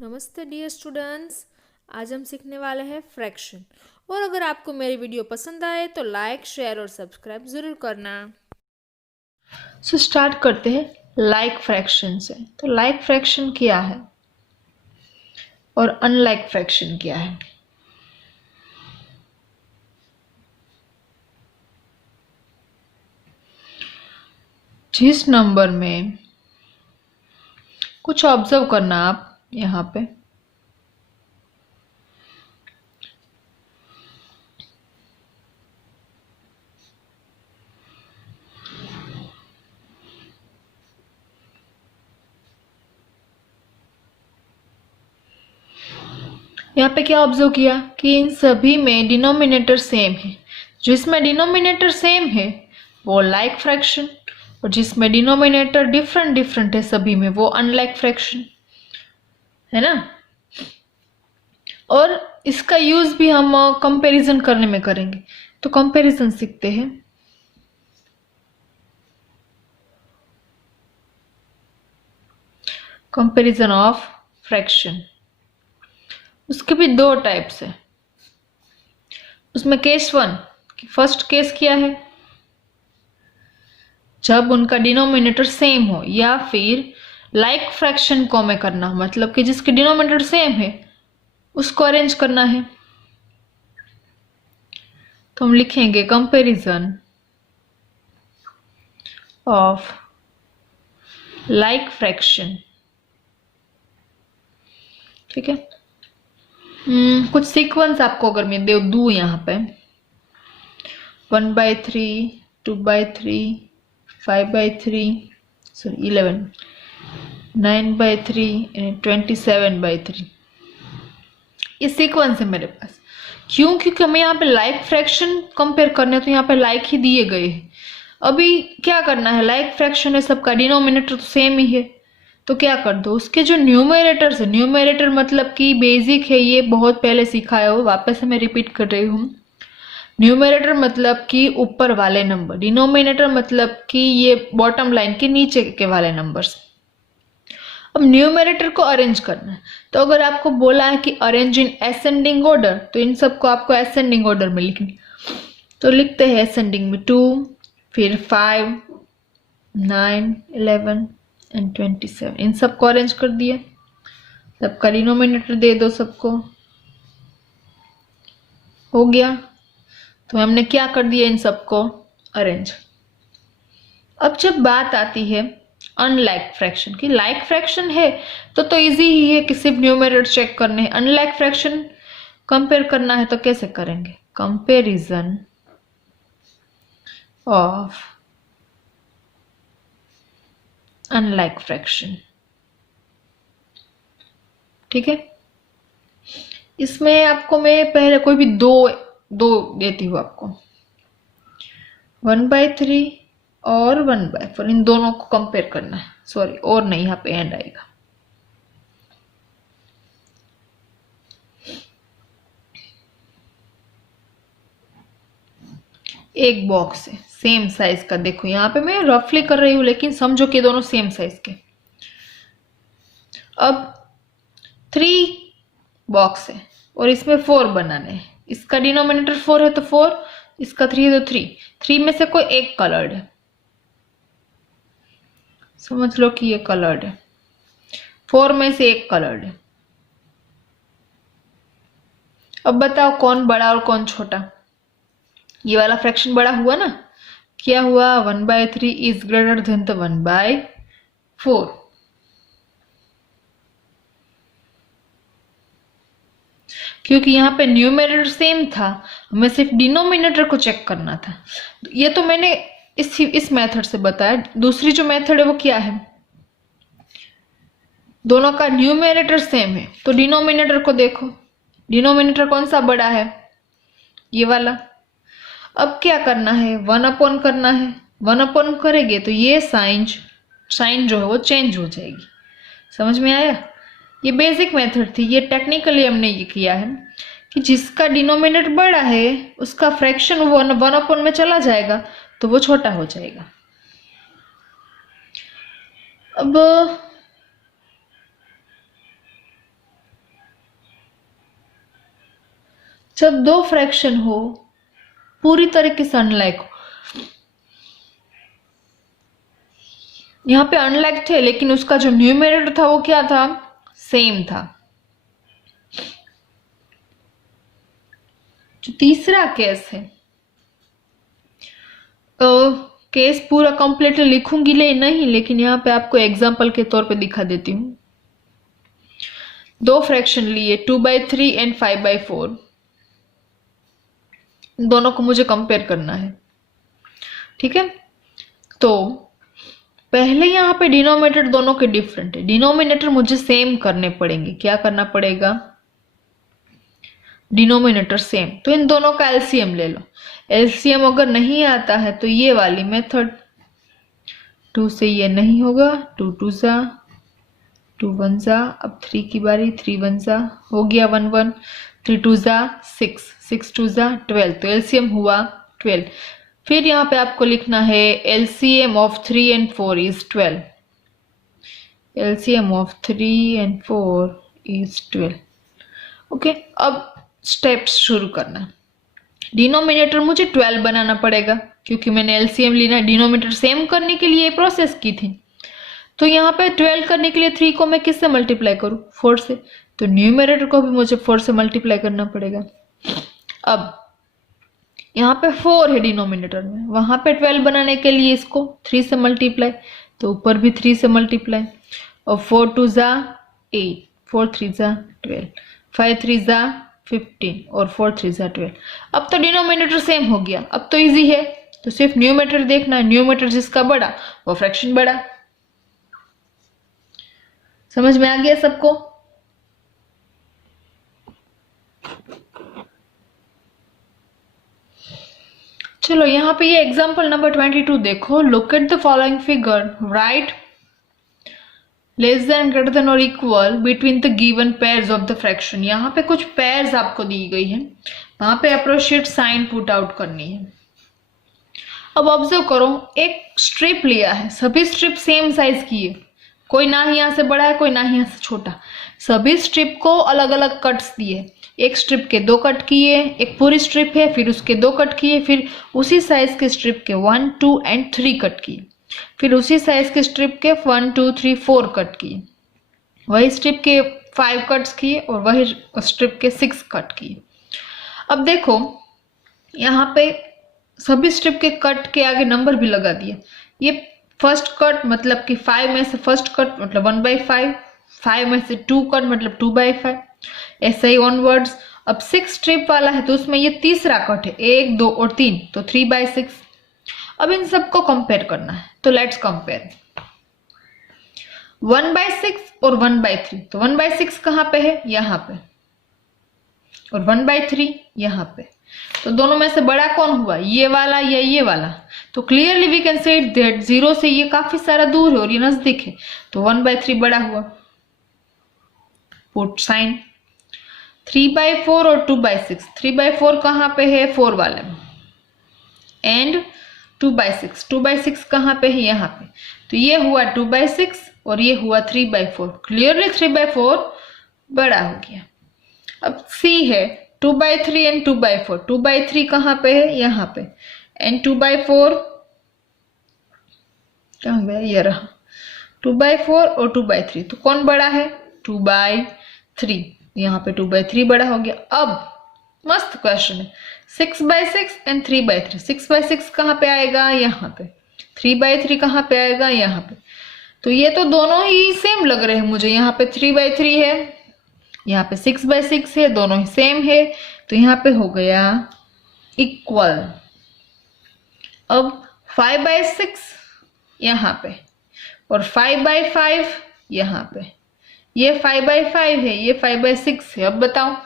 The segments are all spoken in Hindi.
नमस्ते डियर स्टूडेंट्स। आज हम सीखने वाले हैं फ्रैक्शन। और अगर आपको मेरी वीडियो पसंद आए तो लाइक, शेयर और सब्सक्राइब ज़रूर करना। स्टार्ट करते हैं लाइक फ्रैक्शन से। तो लाइक फ्रैक्शन क्या है और अनलाइक फ्रैक्शन क्या है। जिस नंबर में कुछ ऑब्जर्व करना आप यहाँ पे क्या ऑब्जर्व किया कि इन सभी में डिनोमिनेटर सेम है। जिसमें डिनोमिनेटर सेम है वो लाइक फ्रैक्शन, और जिसमें डिनोमिनेटर डिफरेंट डिफरेंट है सभी में वो अनलाइक फ्रैक्शन है ना। और इसका यूज भी हम कंपैरिजन करने में करेंगे। तो कंपैरिजन सीखते हैं। कंपैरिजन ऑफ फ्रैक्शन, उसके भी दो टाइप्स है। उसमें केस वन, फर्स्ट केस क्या है, जब उनका डिनोमिनेटर सेम हो, या फिर लाइक फ्रैक्शन को हमें करना, मतलब कि जिसके डिनोमिनेटर सेम है उसको अरेंज करना है। तो हम लिखेंगे कंपैरिजन ऑफ लाइक फ्रैक्शन। ठीक है। कुछ सीक्वेंस आपको अगर मैं दे दू यहाँ पे 1/3, 2/3, 5/3, सॉरी 11, 9/3 and 27/3, ये सीक्वेंस है मेरे पास। क्यों? क्योंकि हमें यहाँ पे लाइक फ्रैक्शन कंपेयर करने हैं, तो यहाँ पे लाइक ही दिए गए हैं। अभी क्या करना है, लाइक फ्रैक्शन है, सबका डिनोमिनेटर तो सेम ही है, तो क्या कर दो, उसके जो न्यूमरेटर्स है, न्यूमरेटर मतलब कि बेसिक है, ये बहुत पहले सिखाया हो, वापस से मैं रिपीट कर रही हूँ। न्यूमरेटर मतलब कि ऊपर वाले नंबर, डिनोमिनेटर मतलब कि ये बॉटम लाइन के नीचे के वाले नंबर्स। अब न्यूमरेटर को अरेंज करना है, तो अगर आपको बोला है कि अरेंज इन असेंडिंग ऑर्डर, तो इन सबको आपको असेंडिंग ऑर्डर में लिखनी। तो लिखते हैं असेंडिंग में 2, फिर 5, 9, 11 एंड 27, इन सबको अरेंज कर दिया। सबका डिनोमिनेटर दे दो सबको, हो गया। तो हमने क्या कर दिया, इन सबको अरेंज। अब जब बात आती है अनलाइक फ्रैक्शन की, लाइक फ्रैक्शन है तो इजी ही है कि सिर्फ न्यूमरेटर चेक करने हैं। अनलाइक फ्रैक्शन कंपेयर करना है तो कैसे करेंगे, कंपैरिजन ऑफ अनलाइक फ्रैक्शन। ठीक है। इसमें आपको मैं पहले कोई भी दो दो देती हूँ आपको, 1/3 और 1/4, इन दोनों को कंपेयर करना है। सॉरी, और नहीं, यहाँ पे एंड आएगा। एक बॉक्स है सेम साइज का, देखो यहाँ पे मैं रफली कर रही हूँ, लेकिन समझो कि दोनों सेम साइज के। अब 3 बॉक्स है और इसमें 4 बनाने हैं। इसका डिनोमिनेटर 4 है तो 4, इसका 3 है तो 3। 3 में से कोई एक कलर्ड है, समझ लो कि ये कलर्ड है। 4 में से एक कलर्ड है। अब बताओ कौन बड़ा और कौन छोटा। ये वाला फ्रैक्शन बड़ा हुआ ना, क्या हुआ, 1/3 इज ग्रेटर देन द 1/4। क्योंकि यहाँ पे न्यूमरेटर सेम था, हमें सिर्फ डिनोमिनेटर को चेक करना था। ये तो मैंने इस मेथड से बताया। दूसरी जो मेथड है वो क्या है, दोनों का न्यूमरेटर सेम है तो डिनोमिनेटर को देखो, डिनोमिनेटर कौन सा बड़ा है, ये वाला। अब क्या करना है, 1/, करना है। 1/, करेंगे तो ये साइन जो है वो चेंज हो जाएगी। समझ में आया? ये बेसिक मेथड थी। ये टेक्निकली हमने ये किया है कि जिसका डिनोमिनेटर बड़ा है उसका फ्रैक्शन 1/, में चला जाएगा तो वो छोटा हो जाएगा। अब जब दो फ्रैक्शन हो पूरी तरीके से अनलाइक हो, यहाँ पे अनलाइक थे लेकिन उसका जो न्यूमरेटर था वो क्या था, सेम था। जो तीसरा केस है, केस पूरा कंप्लीटली लिखूंगी ले नहीं, लेकिन यहाँ पे आपको एग्जांपल के तौर पे दिखा देती हूँ। दो फ्रैक्शन लिए 2/3 एंड 5/4, दोनों को मुझे कंपेयर करना है, ठीक है। तो पहले यहाँ पे डिनोमिनेटर दोनों के डिफरेंट है, डिनोमिनेटर मुझे सेम करने पड़ेंगे। क्या करना पड़ेगा, डिनोमिनेटर सेम, तो इन दोनों का एलसीएम ले लो। एलसीएम अगर नहीं आता है तो ये वाली मेथड, 2 से ये नहीं होगा, 2 2 जा 2 1 जा, अब 3 की बारी, 3 1 जा हो गया 1 1, 3 2 जा 6, 6 2 जा 12, तो एलसीएम हुआ 12। फिर यहाँ पे आपको लिखना है LCM of 3 and 4 is 12, LCM of 3 and 4 is 12। Okay, अब स्टेप्स शुरू करना। डिनोमिनेटर मुझे 12 बनाना पड़ेगा क्योंकि मैंने एलसीएम लेना है, डिनोमिनेटर सेम करने के लिए प्रोसेस की थी। तो यहाँ पे 12 करने के लिए 3 को मैं किससे मल्टीप्लाई करूं, 4 से, तो न्यूमरेटर को भी मुझे 4 से मल्टीप्लाई करना पड़ेगा। अब यहाँ पे 4 है डिनोमिनेटर में, वहां पे 12 बनाने के लिए इसको 3 से मल्टीप्लाई, तो ऊपर भी 3 से मल्टीप्लाई, और 4 2 जा 8, 4 3 जा 12, 5 3 जा 15 और 4 3 जा 12। अब तो डिनोमिनेटर सेम हो गया, अब तो इजी है, तो सिर्फ न्यूमरेटर देखना है, न्यूमरेटर जिसका बड़ा वो फ्रैक्शन बड़ा। समझ में आ गया सबको? चलो यहाँ पे ये एग्जांपल नंबर 22 देखो। Look at the following figure, right less than greater than or equal between the given pairs of the fraction. यहाँ पे कुछ पेयर्स आपको दी गई है, वहां पे अप्रोप्रिएट साइन पुट आउट करनी है। अब ऑब्जर्व करो, एक स्ट्रिप लिया है, सभी स्ट्रिप सेम साइज की है, कोई ना ही यहाँ से बड़ा है कोई ना ही यहाँ से छोटा, सभी स्ट्रिप को अलग अलग कट्स दिए, एक स्ट्रिप के 2 कट किए, एक पूरी स्ट्रिप है फिर उसके 2 कट किए, फिर उसी साइज के स्ट्रिप के 1 2 एंड 3 कट किए, फिर उसी साइज के स्ट्रिप के 1 2 3 4 कट किए, वही स्ट्रिप के 5 कट्स किए और वही स्ट्रिप के 6 कट किए। अब देखो यहाँ पे सभी स्ट्रिप के कट के आगे नंबर भी लगा दिए, ये फर्स्ट कट मतलब कि 5 में से फर्स्ट कट मतलब 1/5, 5 में से 2 कट मतलब 2/5, ऐसे ही ऑनवर्ड्स। अब 6 स्ट्रिप वाला है तो उसमें ये तीसरा कट है, 1 2 और 3, तो 3/6। अब इन सबको कंपेयर करना है, तो लेट्स कंपेयर 1/6 और 1/3। तो 1/6 कहाँ पे है, यहाँ पे, और 1/3 यहाँ पे, तो दोनों में से बड़ा कौन हुआ, ये वाला या ये वाला। तो clearly we can say that 0 से ये काफी सारा दूर है और ये नजदीक है, तो 1/3 बड़ा हुआ। पुट साइन 3/4 और 2/6, 3/4 कहाँ पे है, 4 वाले में, एंड 2/6, 2/6 कहाँ पे है, यहाँ पे, तो ये हुआ 2/6 और ये हुआ 3/4, क्लियरली 3/4 बड़ा हो गया। अब सी है 2/3 एंड 2/4, 2/3 कहाँ पे है, यहाँ पे, एंड 2/4 कहाँ गया, ये रहा, 2/4 और 2/3, तो कौन बड़ा है, 2/3, यहाँ पे 2/3 बड़ा हो गया। अब मस्त क्वेश्चन है, 6/6 एंड 3/3, 6/6 कहाँ पे आएगा, यहाँ पे, 3/3 कहाँ पे आएगा, यहाँ पे, तो ये तो दोनों ही सेम लग रहे हैं मुझे, यहाँ पे 3/3 है, यहाँ पे 6/6 है, दोनों ही सेम है, तो यहाँ पे हो गया इक्वल। अब 5/6 यहाँ पे और 5/5 यहाँ पे, ये 5/5 है, ये 5/6 है। अब बताओ,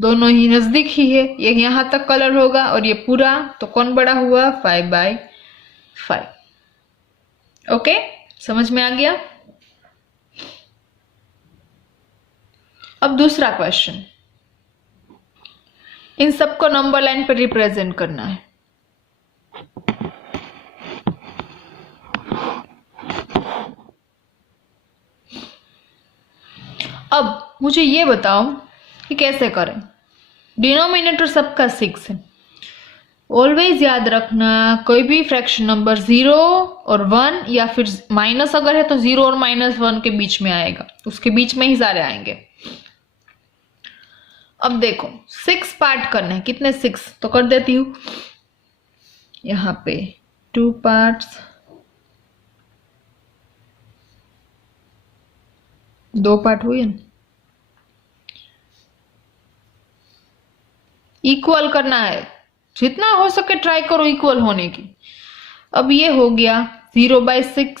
दोनों ही नजदीक ही है, ये यहाँ तक कलर होगा और ये पूरा, तो कौन बड़ा हुआ, 5/5। ओके, समझ में आ गया। अब दूसरा क्वेश्चन, इन सबको नंबर लाइन पर रिप्रेजेंट करना है। अब मुझे ये बताओ कि कैसे करें। डिनोमिनेटर सबका 6 है। ऑलवेज याद रखना, कोई भी फ्रैक्शन नंबर 0 और 1 या फिर माइनस अगर है तो 0 और -1 के बीच में आएगा, उसके बीच में ही सारे आएंगे। अब देखो 6 पार्ट करने हैं, कितने 6 तो कर देती हूं यहाँ पे 2 पार्ट्स, 2 पार्ट हुए ना, इक्वल करना है, जितना हो सके ट्राई करो इक्वल होने की। अब ये हो गया 0/6,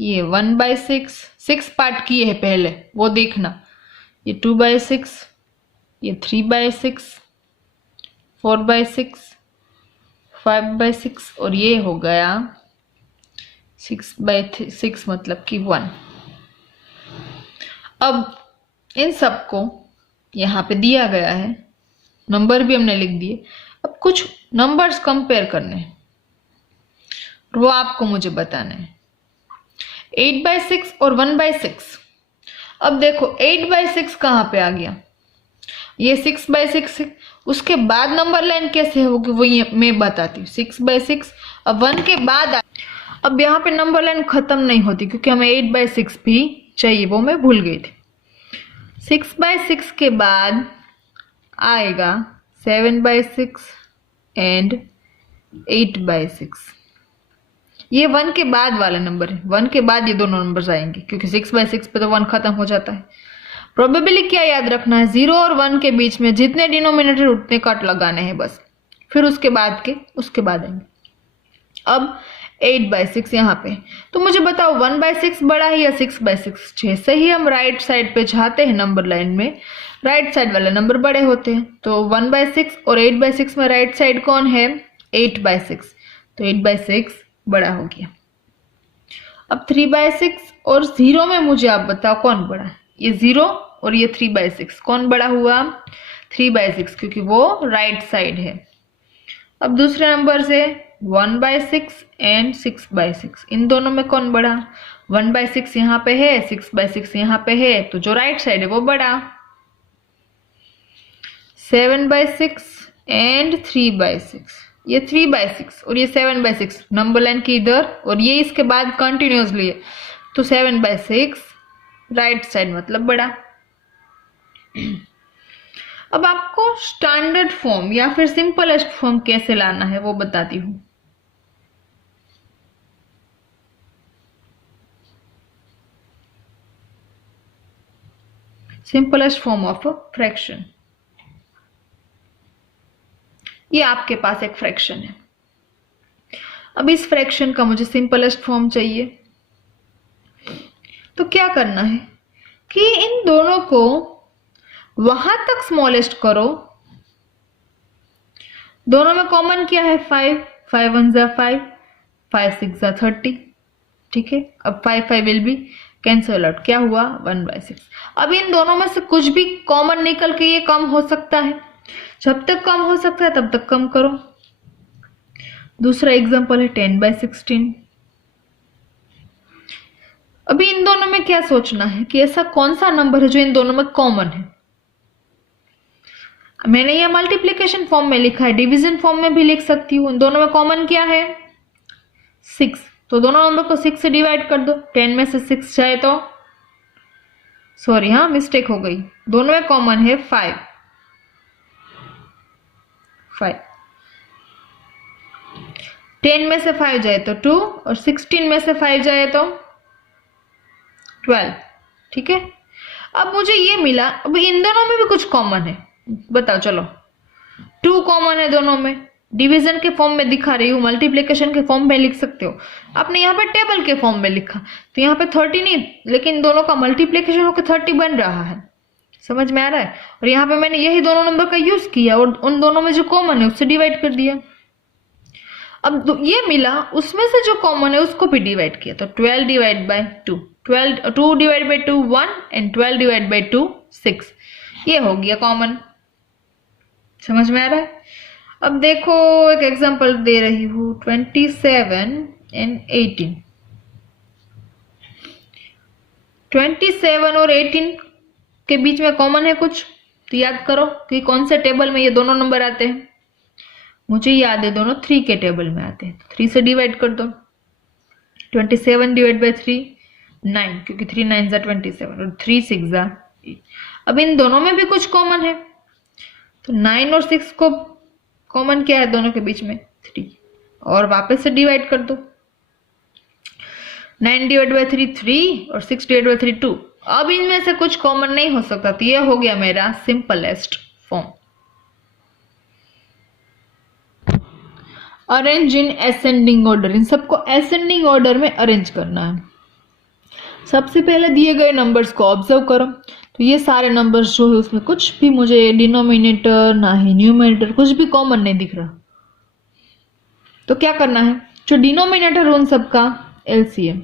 ये 1/6, 6 पार्ट किए हैं पहले वो देखना, ये 2/6, ये 3/6, 4/6, 5/6 और ये हो गया 6/6 मतलब कि 1। अब इन सबको यहाँ पे दिया गया है, नंबर भी हमने लिख दिए। अब कुछ नंबर्स कंपेयर करने हैं, वो आपको मुझे बताना है। 8/6 और 1/6। अब देखो 8/6 कहाँ पे आ गया, ये 6/6 है, उसके बाद नंबर लाइन कैसे होगी वो ये मैं बताती हूँ। 6/6 अब 1 के बाद अब यहाँ पे नंबर लाइन खत्म नहीं होती क्योंकि हमें 8/6 भी चाहिए, वो मैं भूल गई थी। 6/6 के बाद आएगा 7/6 एंड 8/6। ये 1 के बाद वाला नंबर है, 1 के बाद ये दोनों नंबर्स आएंगे क्योंकि 6/6 पे तो 1 खत्म हो जाता है। प्रोबेबिलिटी क्या याद रखना है, 0 और 1 के बीच में जितने डिनोमिनेटर उतने कट लगाने हैं बस, फिर उसके बाद आएंगे। अब 8/6 यहाँ पे, तो मुझे बताओ 1/6 बड़ा है या 6/6? जैसे ही हम राइट साइड पे जाते हैं नंबर लाइन में, राइट साइड वाले नंबर बड़े होते हैं, तो 1/6 और 8/6 में राइट साइड कौन है? 8/6, तो 8/6 बड़ा हो गया। अब 3/6 और 0 में मुझे आप बताओ कौन बड़ा है? ये 0 और ये 3/6 कौन बड़ा हुआ? 3/6 क्योंकि वो राइट साइड है। अब दूसरे नंबर से 1/6 एंड 6/6, इन दोनों में कौन बड़ा? 1/6 यहाँ पे है, 6/6 यहाँ पे है, तो जो राइट साइड है वो बड़ा। 7/6 एंड 3/6, ये 3/6 और ये 7/6 नंबर लाइन की इधर और ये इसके बाद कंटिन्यूसली है, तो 7/6 राइट साइड मतलब बड़ा। अब आपको स्टैंडर्ड फॉर्म या फिर सिंपलेस्ट फॉर्म कैसे लाना है वो बताती हूँ। Simplest form of a fraction, ये आपके पास एक फ्रैक्शन है। अब इस फ्रैक्शन का मुझे सिंपलेस्ट फॉर्म चाहिए, तो क्या करना है कि इन दोनों को वहां तक स्मॉलेस्ट करो, दोनों में कॉमन क्या है? 5, 5 1 जा 5, 5 6 जा 30, ठीक है। अब 5 5 विल बी कैंसल आउट, क्या हुआ? 1/6। अब इन दोनों में से कुछ भी कॉमन निकल के ये कम हो सकता है, जब तक कम हो सकता है तब तक कम करो। दूसरा एग्जांपल है 10/16। अभी इन दोनों में क्या सोचना है कि ऐसा कौन सा नंबर है जो इन दोनों में कॉमन है। मैंने यह मल्टीप्लिकेशन फॉर्म में लिखा है, डिवीजन फॉर्म में भी लिख सकती हूँ। इन दोनों में कॉमन क्या है? 6, तो दोनों नंबर को 6 से डिवाइड कर दो। 10 में से 6 जाए तो, सॉरी हाँ मिस्टेक हो गई, दोनों में कॉमन है 5। 10 में से 5 जाए तो 2 और 16 में से 5 जाए तो 12, ठीक है। अब मुझे ये मिला, अब इन दोनों में भी कुछ कॉमन है, बताओ चलो। 2 कॉमन है दोनों में, डिवीजन के फॉर्म में दिखा रही हूँ, मल्टीप्लिकेशन के फॉर्म में लिख सकते हो। आपने यहाँ पे टेबल के फॉर्म में लिखा तो यहाँ पे 30 नहीं, लेकिन दोनों का मल्टीप्लिकेशन होकर 30 बन रहा है, समझ में आ रहा है। और यहाँ पे मैंने यही दोनों नंबर का यूज किया और उन दोनों में जो कॉमन है उससे डिवाइड कर दिया। अब ये मिला, उसमें से जो कॉमन है उसको भी डिवाइड किया, तो 12 divide by 2, 2 divide by 2 1 and 12 divide by 2 6, ये हो गया कॉमन। समझ में आ रहा है। अब देखो एक एग्जांपल दे रही हूँ, 27 एंड 18। 27 और 18 के बीच में कॉमन है कुछ, तो याद करो कि कौन से टेबल में ये दोनों नंबर आते हैं। मुझे याद है दोनों 3 के टेबल में आते हैं। 3 से डिवाइड कर दो। 27 डिवाइड बाई 3 9, क्योंकि 3 9 जा 27 और 3 6 जा 8। अब इन दोनों में भी कुछ कॉमन है, तो 9 और 6 को कॉमन क्या है दोनों के बीच में? 3, और वापस से डिवाइड कर दो। 9 डिवाइड बाई 3 3 और 6 डिवाइड बाई 3 2। अब इनमें से कुछ कॉमन नहीं हो सकता, तो ये हो गया मेरा simplest form. Arrange in ascending order, इन सबको असेंडिंग ऑर्डर में अरेंज करना है। सबसे पहले दिए गए नंबर्स को ऑब्जर्व करो, तो ये सारे नंबर्स जो है उसमें कुछ भी मुझे डिनोमिनेटर ना ही न्यूमरेटर कुछ भी कॉमन नहीं दिख रहा। तो क्या करना है, जो डिनोमिनेटर उन सबका एलसीएम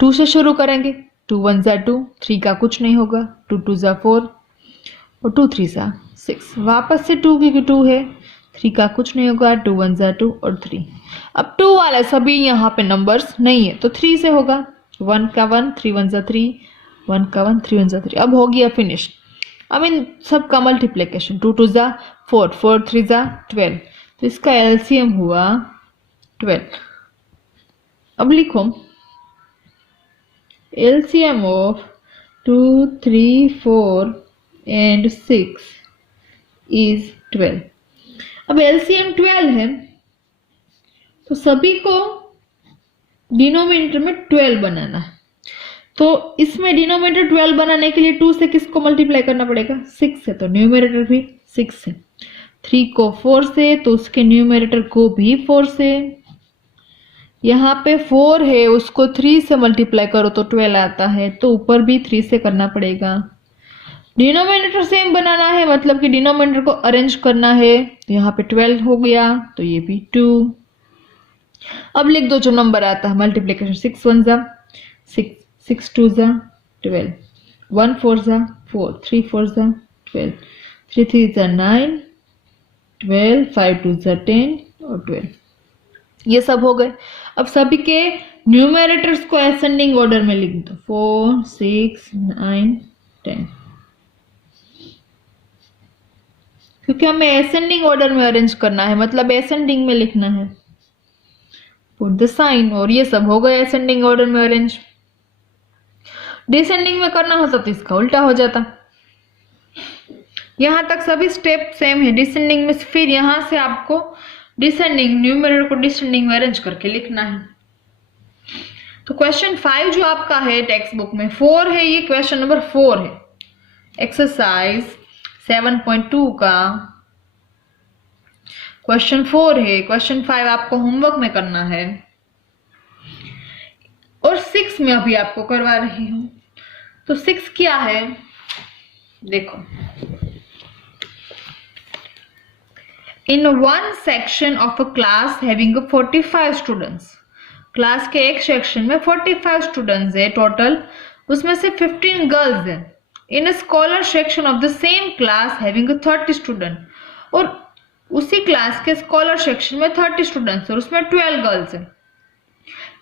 2 से शुरू करेंगे। 2 1 जा 2, 3 का कुछ नहीं होगा। 2 2 जा 4 और 2 3 जा 6। वापस से 2 क्योंकि 2 है, 3 का कुछ नहीं होगा। 2 1 जा 2 और 3। अब 2 वाले सभी यहाँ पे नंबर्स नहीं है, तो 3 से होगा। 1 का 1, 3 1 जा 3, 1 का 1, 3 1 जा 3। अब हो गया फिनिश। अब इन सब का मल्टीप्लीकेशन 2 2 जा 4, 4 3 जा 12, तो इसका एलसीएम हुआ 12। अब लिखो LCM of 2, 3, 4 and 6 is 12। अब LCM 12 है, तो सभी को डिनोमिनेटर में 12 बनाना है। तो इसमें डिनोमिनेटर 12 बनाने के लिए 2 से किसको मल्टीप्लाई करना पड़ेगा? 6 से, तो न्यूमरेटर भी 6 से। 3 को 4 से, तो उसके न्यूमरेटर को भी 4 से। यहाँ पे 4 है, उसको 3 से मल्टीप्लाई करो तो 12 आता है, तो ऊपर भी 3 से करना पड़ेगा। डिनोमिनेटर सेम बनाना है, मतलब कि डिनोमिनेटर को अरेंज करना है, तो यहाँ पे 12 हो गया, तो ये भी 2। अब लिख दो जो नंबर आता है मल्टीप्लीकेशन। 6 1 जा 6, 6 2 जा 12, 1 4 जा 4, 3 4 जा 12, 3 3 जा 9, 12, 5 2 जा 10 और 12। ये सब हो गए। अब सभी के न्यूमरेटर्स को असेंडिंग ऑर्डर में लिख दो। 4 6 9 10, क्योंकि हमें असेंडिंग ऑर्डर में अरेंज करना है, मतलब असेंडिंग में लिखना है। पुट द साइन, और ये सब हो गए असेंडिंग ऑर्डर में अरेंज। डिसेंडिंग में करना होता तो इसका उल्टा हो जाता। यहां तक सभी स्टेप सेम है। डिसेंडिंग में फिर यहां से आपको डिसेंडिंग न्यूमरेटर को डिसेंडिंग में अरेंज करके लिखना है। तो क्वेश्चन 5 जो आपका है टेक्स्ट बुक में 4 है, ये क्वेश्चन नंबर 4 है। एक्सरसाइज 7.2 का क्वेश्चन 4 है। क्वेश्चन 5 आपको होमवर्क में करना है और 6 में अभी आपको करवा रही हूं। तो 6 क्या है देखो। In one section of a class having 45 students, class के एक सेक्शन में 45 स्टूडेंट्स है टोटल, उसमें से 15 गर्ल्स है। In a scholar section of the same class having 30 student, और उसी क्लास के स्कॉलर सेक्शन में 30 स्टूडेंट्स और उसमें 12 गर्ल्स है।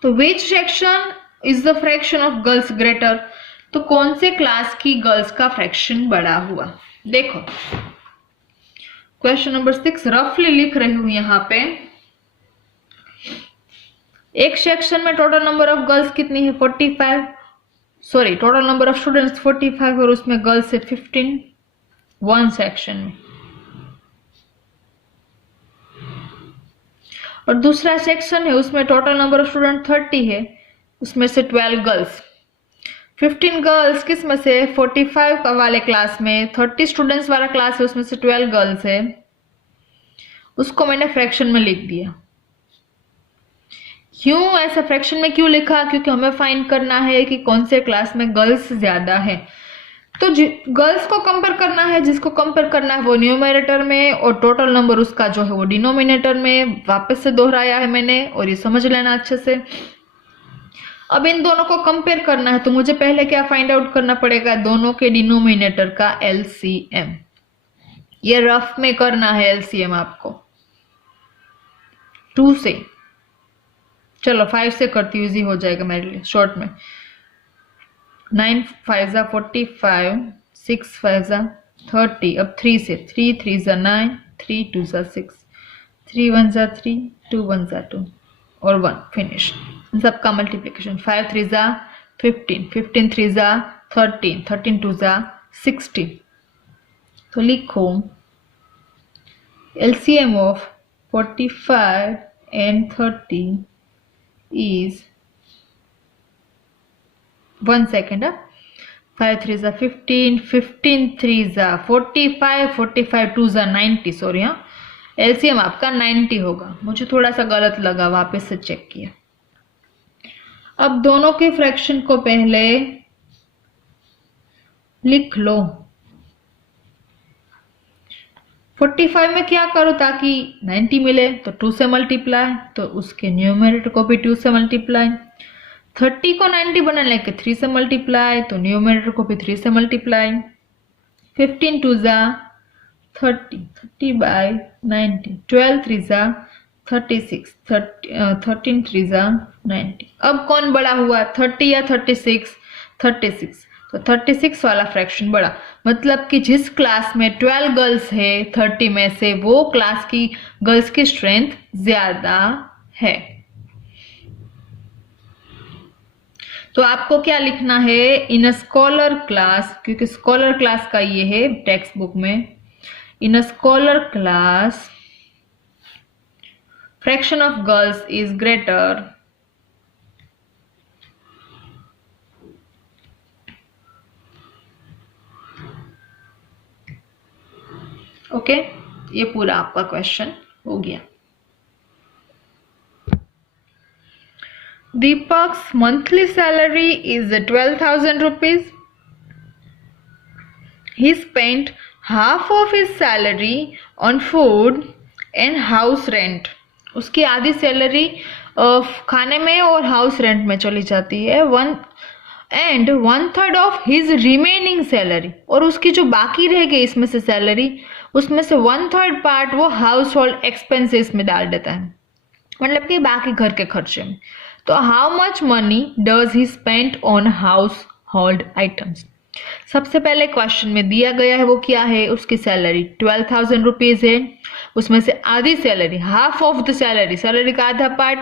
तो which section is the fraction of girls greater, तो कौन से क्लास की गर्ल्स का फ्रैक्शन बड़ा हुआ। देखो क्वेश्चन नंबर 6 रफली लिख रही हूं यहां पे। एक सेक्शन में टोटल नंबर ऑफ गर्ल्स कितनी है 45, sorry total number of students 45 और उसमें गर्ल्स है 15 वन सेक्शन में। और दूसरा सेक्शन है उसमें टोटल नंबर ऑफ स्टूडेंट 30 है, उसमें से 12 गर्ल्स। 15 गर्ल्स किस में से 45 वाले क्लास में, 30 स्टूडेंट्स वाला क्लास है उसमें से 12 गर्ल्स है, उसको मैंने फ्रैक्शन में लिख दिया। क्यों ऐसा फ्रैक्शन में क्यों लिखा, क्योंकि हमें फाइंड करना है कि कौन से क्लास में गर्ल्स ज्यादा है। तो गर्ल्स को कंपेयर करना है, जिसको कंपेयर करना है वो न्यूमरेटर में और टोटल नंबर उसका जो है वो डिनोमिनेटर में। वापस से दोहराया है मैंने और ये समझ लेना अच्छे से। अब इन दोनों को कंपेयर करना है तो मुझे पहले क्या फाइंड आउट करना पड़ेगा, दोनों के डिनोमिनेटर का एलसीएम। ये रफ में करना है एलसीएम आपको 2 से। चलो 5 से करती हूँ, इजी हो जाएगा मेरे लिए शॉर्ट में। 9 5 जा 45, 6 5 जा 30, अब 3 से 3 3 जा 9, 3 2 जा 6, 3 1 जा 3, 2 1 जा 2 और 1 फिनिश। सबका मल्टीप्लिकेशन 5 3 जा 15, 15 3 जा 13, 13 2 जा 16। तो लिखो LCM of 45 and 30 is 1 second 5 3 जा 15, 15 3 जा 45, 45 2 जा 90। सॉरी हाँ, LCM आपका 90 होगा। मुझे थोड़ा सा गलत लगा, वापस से चेक किया। अब दोनों के फ्रैक्शन को पहले लिख लो। 45 में क्या करो ताकि 90 मिले, तो 2 से मल्टीप्लाई, तो उसके न्यूमरेटर को भी 2 से मल्टीप्लाई। 30 को 90 बनाने के 3 से मल्टीप्लाई, तो न्यूमरेटर को भी 3 से मल्टीप्लाई। 15 2 जा 30, 30 बाय 90, 12 3 जा 36, 13 3 जा 90। अब कौन बड़ा हुआ, 30 या 36? 36, तो 36 वाला फ्रैक्शन बड़ा। मतलब कि जिस क्लास में 12 गर्ल्स है 30 में से, वो क्लास की गर्ल्स की स्ट्रेंथ ज्यादा है। तो आपको क्या लिखना है, इन अ स्कॉलर क्लास, क्योंकि स्कॉलर क्लास का ये है टेक्स्ट बुक में, in a scholar class fraction of girls is greater okay. ये पूरा आपका क्वेश्चन हो गया। Deepak's monthly salary is 12,000 rupees. He spent half of his salary on food and house rent. उसकी आधी सैलरी खाने में और हाउस रेंट में चली जाती है। 1/3 ऑफ हिज रिमेनिंग सैलरी, और उसकी जो बाकी रह गई इसमें से सैलरी, उसमें से 1/3 पार्ट वो हाउस होल्ड एक्सपेंसेस में डाल देता है, मतलब कि बाकी घर के खर्चे में। तो how much money does he spend on house hold items? सबसे पहले क्वेश्चन में दिया गया है वो क्या है, उसकी सैलरी 12,000 रुपीज है, उसमें से आधी salary, half of the salary, salary का आधा पार्ट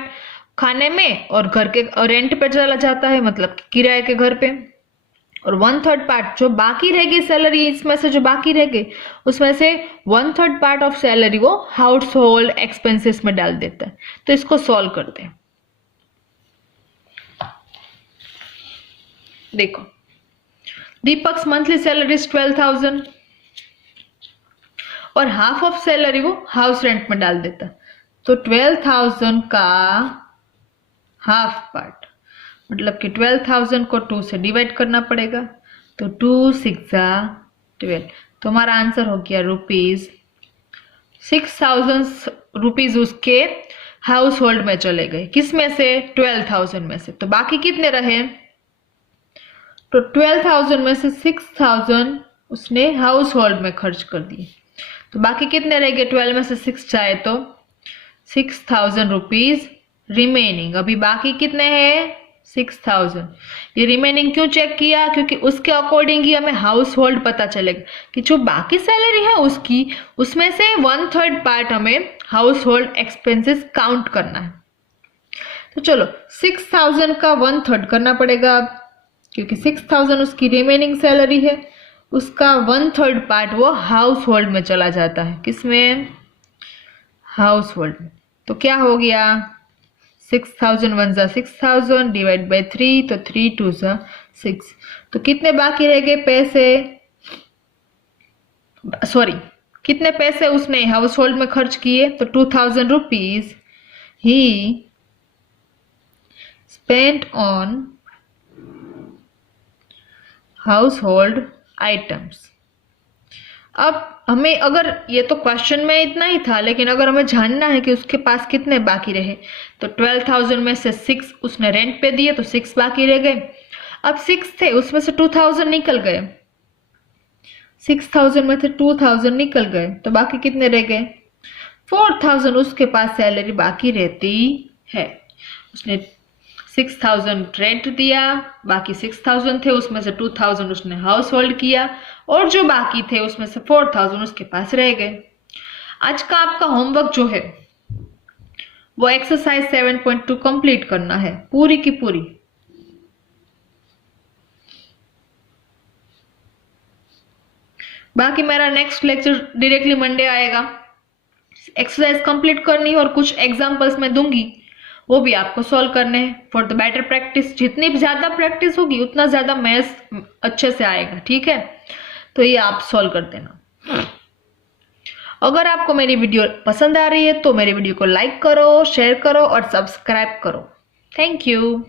खाने में और घर के रेंट पे चला जाता है, मतलब किराए के घर पे, और 1/3 पार्ट जो बाकी रह गई सैलरी, इसमें से जो बाकी रह गई उसमें से 1/3 पार्ट ऑफ सैलरी वो हाउस होल्ड एक्सपेंसेस में डाल देता है। तो इसको सॉल्व करते हैं। देखो, दीपक्स मंथली सैलरी 12,000 और हाफ ऑफ सैलरी वो हाउस रेंट में डाल देता, तो 12,000 का हाफ पार्ट, मतलब कि 12,000 को 2 से डिवाइड करना पड़ेगा, तो 2 6 12, तो हमारा आंसर हो गया रुपीज 6,000 रुपीज उसके हाउस होल्ड में चले गए। किस में से? 12,000 में से। तो बाकी कितने रहे? तो 12,000 में से 6,000 उसने हाउस होल्ड में खर्च कर दिए, तो बाकी कितने रह गए? 12 में से 6 जाए तो 6,000 रुपीज रिमेनिंग। अभी बाकी कितने हैं? 6,000। ये रिमेनिंग क्यों चेक किया? क्योंकि उसके अकॉर्डिंग ही हमें हाउस होल्ड पता चलेगा कि जो बाकी सैलरी है उसकी, उसमें से 1/3 पार्ट हमें हाउस होल्ड एक्सपेंसेस काउंट करना है। तो चलो 6,000 का 1/3 करना पड़ेगा, क्योंकि 6,000 उसकी रिमेनिंग सैलरी है, उसका 1/3 पार्ट वो हाउस होल्ड में चला जाता है। किसमें? हाउस होल्ड में। तो क्या हो गया? 6,000 1 जा 6,000 डिवाइड बाई 3, तो 3 2 जा 6। तो कितने बाकी रह गए पैसे? सॉरी, कितने पैसे उसने हाउस होल्ड में खर्च किए? तो 2,000 rupees he spent on house hold items. अब हमें, अगर ये तो क्वेश्चन में इतना ही था, लेकिन अगर हमें जानना है कि उसके पास कितने बाकी रहे, तो 12,000 में से 6 उसने रेंट पे दिए, तो 6 बाकी रह गए। अब 6 थे, उसमें से 2,000 निकल गए, 6,000 में से 2,000 निकल गए, तो बाकी कितने रह गए? 4,000 उसके पास सैलरी बाकी रहती है। उसने 6000 रेंट दिया, बाकी 6000 थे, उसमें से 2000 उसने हाउस होल्ड किया और जो बाकी थे उसमें से 4000 उसके पास रह गए। आज का आपका होमवर्क जो है वो एक्सरसाइज 7.2 कंप्लीट करना है पूरी की पूरी। बाकी मेरा नेक्स्ट लेक्चर डायरेक्टली मंडे आएगा। एक्सरसाइज कंप्लीट करनी और कुछ एग्जांपल्स मैं दूंगी, वो भी आपको सॉल्व करने हैं फॉर द बेटर प्रैक्टिस। जितनी ज्यादा प्रैक्टिस होगी उतना ज्यादा मैथ्स अच्छे से आएगा, ठीक है? तो ये आप सॉल्व कर देना। अगर आपको मेरी वीडियो पसंद आ रही है तो मेरी वीडियो को लाइक करो, शेयर करो और सब्सक्राइब करो। Thank you.